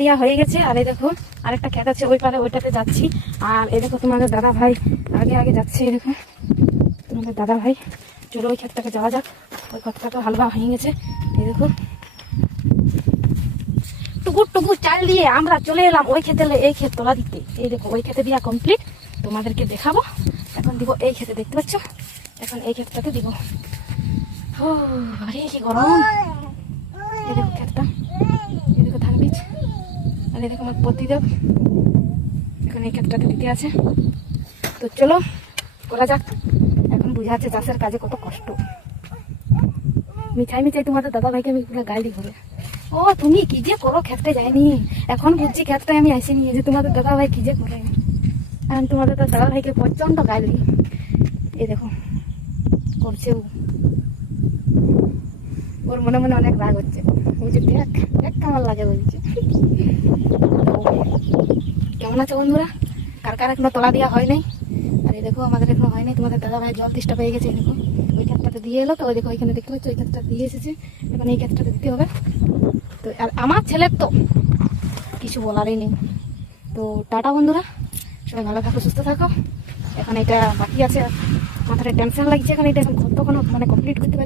দিয়া হয়ে গেছে। আর এই দেখো আরেকটা ক্ষেত আছে ওই পারে, ওইটাতে যাচ্ছি। আর এই দেখো তোমাদের দাদা ভাই আগে আগে যাচ্ছে। এই দেখো তোমাদের দাদা ভাই, চলো ওই ক্ষেতটাকে যাওয়া যাক। ওই ক্ষেতটা তো হালকা হয়ে গেছে। এই দেখো টুকুর টুকুর চাল দিয়ে আমরা চলে এলাম ওই ক্ষেতে, এই ক্ষেত তোলা দিতে। এই দেখো ওই ক্ষেতে দিয়া কমপ্লিট, তোমাদেরকে দেখাবো। এখন দিব এই ক্ষেতে, দেখতে পাচ্ছ, এখন এই ক্ষেতটাতে দিব। ও আরে কি গরম। এই দেখো ক্ষেতটা, এই দেখো ধান বীজ, আর এই দেখো আমার প্রতিদেব এখন এই ক্ষেতটাতে দিতে আছে। তো চলো করা যাক। এখন বুঝাচ্ছে চাষের কাজে কত কষ্ট। মিঠাই মিঠাই তোমাদের দাদা ভাইকে আমি গালি করে, ও তুমি কি যে করো, ক্ষেতটা যায়নি। এখন বুঝছি ক্ষেতটায় আমি আসিনি, যে তোমাদের দাদা ভাই কি যে করে। এখন তোমাদের দাদা ভাইকে প্রচন্ড গালি। এই দেখো করছে ওর মনে মনে অনেক রাগ হচ্ছে, বুঝছে দেখ দেখ কেমন লাগে বলছে। কেমন আছে বন্ধুরা, কার কার এখনো তোলা দেওয়া হয় নাই? আর এই দেখো আমাদের এখনো হয় নাই। তোমাদের দাদা ভাই জল তেষ্টা পেয়ে গেছে। এই দেখো ওই ক্ষেতটাতে দিয়ে এলো, তো ওই দেখো ওইখানে দেখতে পাচ্ছ ওই ক্ষেতটা দিয়ে এসেছে। এখন এই ক্ষেতটাতে দিতে হবে। তো আর আমার ছেলের তো কিছু বলারই নেই। তো টাটা বন্ধুরা, সবাই ভালো থাকো, সুস্থ থাকো। এখন এটা বাকি আছে, মাথায় টেনশন লাগছে। এখন এটা এখন কতক্ষণ মানে কমপ্লিট করতে পারি।